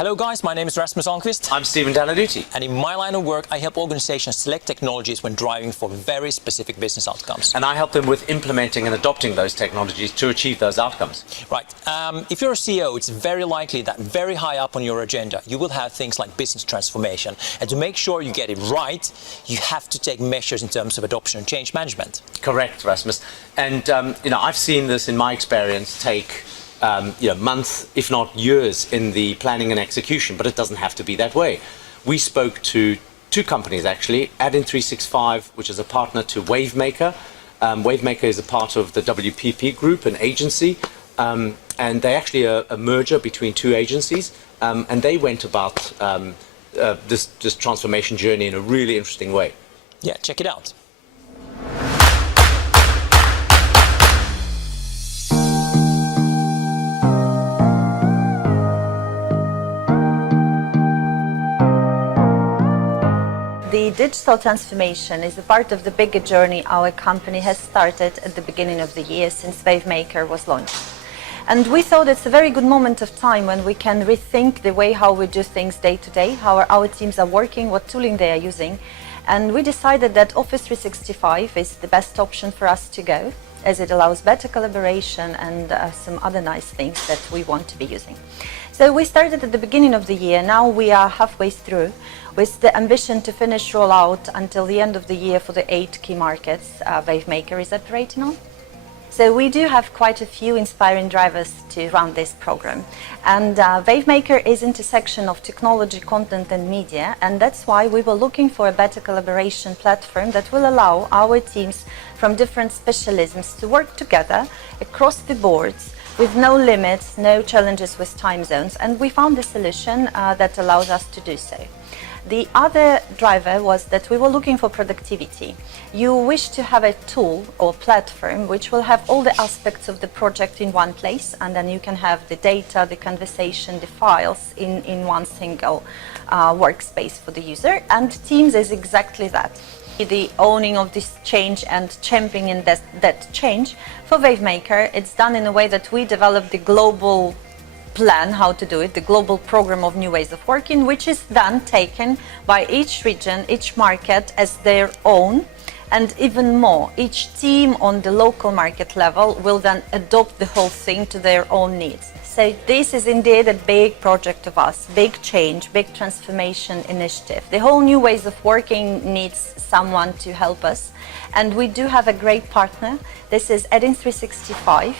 Hello guys, my name is Rasmus Almqvist. I'm Stephen Danaduti. And in my line of work, I help organizations select technologies when driving for very specific business outcomes. And I help them with implementing and adopting those technologies to achieve those outcomes. Right. If you're a CEO, it's very likely that very high up on your agenda, you will have things like business transformation. And to make sure you get it right, you have to take measures in terms of adoption and change management. Correct, Rasmus. And I've seen this in my experience take months, if not years, in the planning and execution, but it doesn't have to be that way. We spoke to two companies, actually, AddIn365, which is a partner to Wavemaker. Wavemaker is a part of the WPP group, an agency, and they're actually a merger between two agencies, and they went about this transformation journey in a really interesting way. Yeah, check it out. The digital transformation is a part of the bigger journey our company has started at the beginning of the year since Wavemaker was launched. And we thought it's a very good moment of time when we can rethink the way how we do things day to day, how our teams are working, what tooling they are using. And we decided that Office 365 is the best option for us to go, as it allows better collaboration and some other nice things that we want to be using. So we started at the beginning of the year. Now we are halfway through with the ambition to finish rollout until the end of the year for the 8 key markets Wavemaker is operating on. So we do have quite a few inspiring drivers to run this program. And Wavemaker is intersection of technology, content and media, and that's why we were looking for a better collaboration platform that will allow our teams from different specialisms to work together across the boards with no limits, no challenges with time zones, and we found a solution that allows us to do so. The other driver was that we were looking for productivity. You wish to have a tool or platform which will have all the aspects of the project in one place, and then you can have the data, the conversation, the files in one single workspace for the user, and Teams is exactly that. The owning of this change and championing that change for Wavemaker, it's done in a way that we develop the global plan how to do it, the global program of new ways of working, which is then taken by each region, each market as their own, and even more, each team on the local market level will then adopt the whole thing to their own needs. So this is indeed a big project of us, big change, big transformation initiative. The whole new ways of working needs someone to help us, and we do have a great partner. This is AddIn365.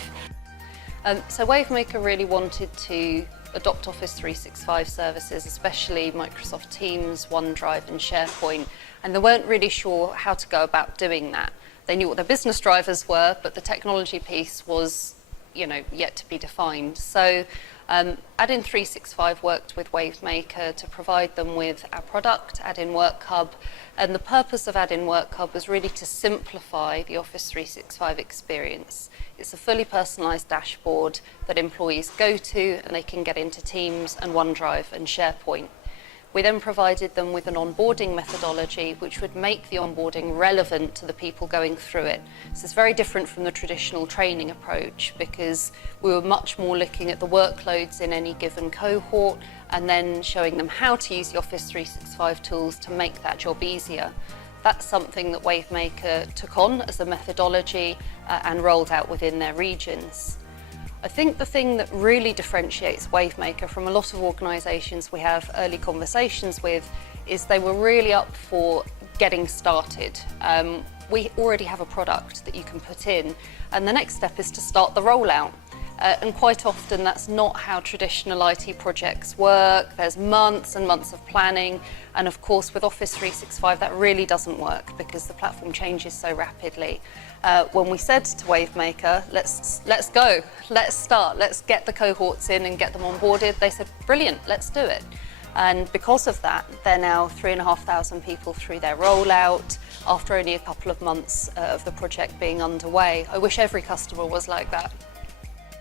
So Wavemaker really wanted to adopt Office 365 services, especially Microsoft Teams, OneDrive and SharePoint, and they weren't really sure how to go about doing that. They knew what their business drivers were, but the technology piece was yet to be defined. So AddIn365 worked with Wavemaker to provide them with our product, AddIn Work Hub, and the purpose of AddIn Work Hub was really to simplify the Office 365 experience. It's a fully personalised dashboard that employees go to and they can get into Teams and OneDrive and SharePoint. We then provided them with an onboarding methodology which would make the onboarding relevant to the people going through it. This is very different from the traditional training approach because we were much more looking at the workloads in any given cohort and then showing them how to use the Office 365 tools to make that job easier. That's something that Wavemaker took on as a methodology and rolled out within their regions. I think the thing that really differentiates Wavemaker from a lot of organisations we have early conversations with is they were really up for getting started. We already have a product that you can put in, and the next step is to start the rollout. And quite often that's not how traditional IT projects work. There's months and months of planning, and of course with Office 365 that really doesn't work because the platform changes so rapidly. When we said to Wavemaker, let's go, let's start, let's get the cohorts in and get them onboarded, they said, brilliant, let's do it. And because of that, they're now 3,500 people through their rollout after only a couple of months of the project being underway. I wish every customer was like that.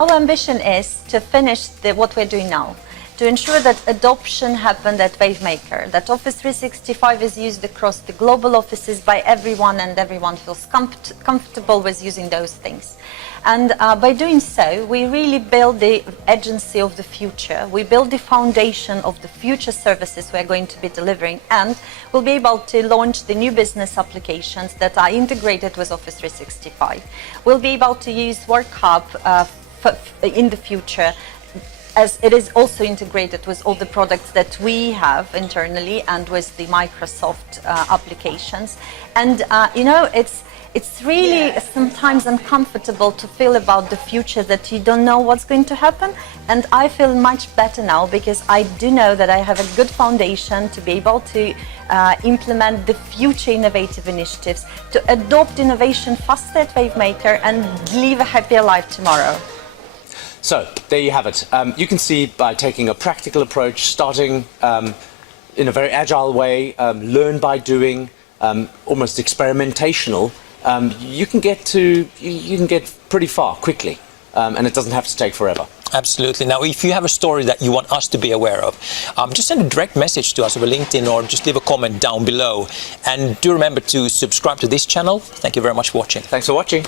Our ambition is to finish what we're doing now, to ensure that adoption happened at Wavemaker, that Office 365 is used across the global offices by everyone and everyone feels comfortable with using those things. And by doing so, we really build the agency of the future. We build the foundation of the future services we're going to be delivering, and we'll be able to launch the new business applications that are integrated with Office 365. We'll be able to use WorkHub in the future, as it is also integrated with all the products that we have internally and with the Microsoft applications. And it's really sometimes uncomfortable to feel about the future, that you don't know what's going to happen. And I feel much better now because I do know that I have a good foundation to be able to implement the future innovative initiatives, to adopt innovation faster at Wavemaker and live a happier life tomorrow. So there you have it. You can see by taking a practical approach, starting in a very agile way, learn by doing, almost experimentational, you can get pretty far quickly, and it doesn't have to take forever. Absolutely. Now, if you have a story that you want us to be aware of, just send a direct message to us over LinkedIn or just leave a comment down below. And do remember to subscribe to this channel. Thank you very much for watching. Thanks for watching.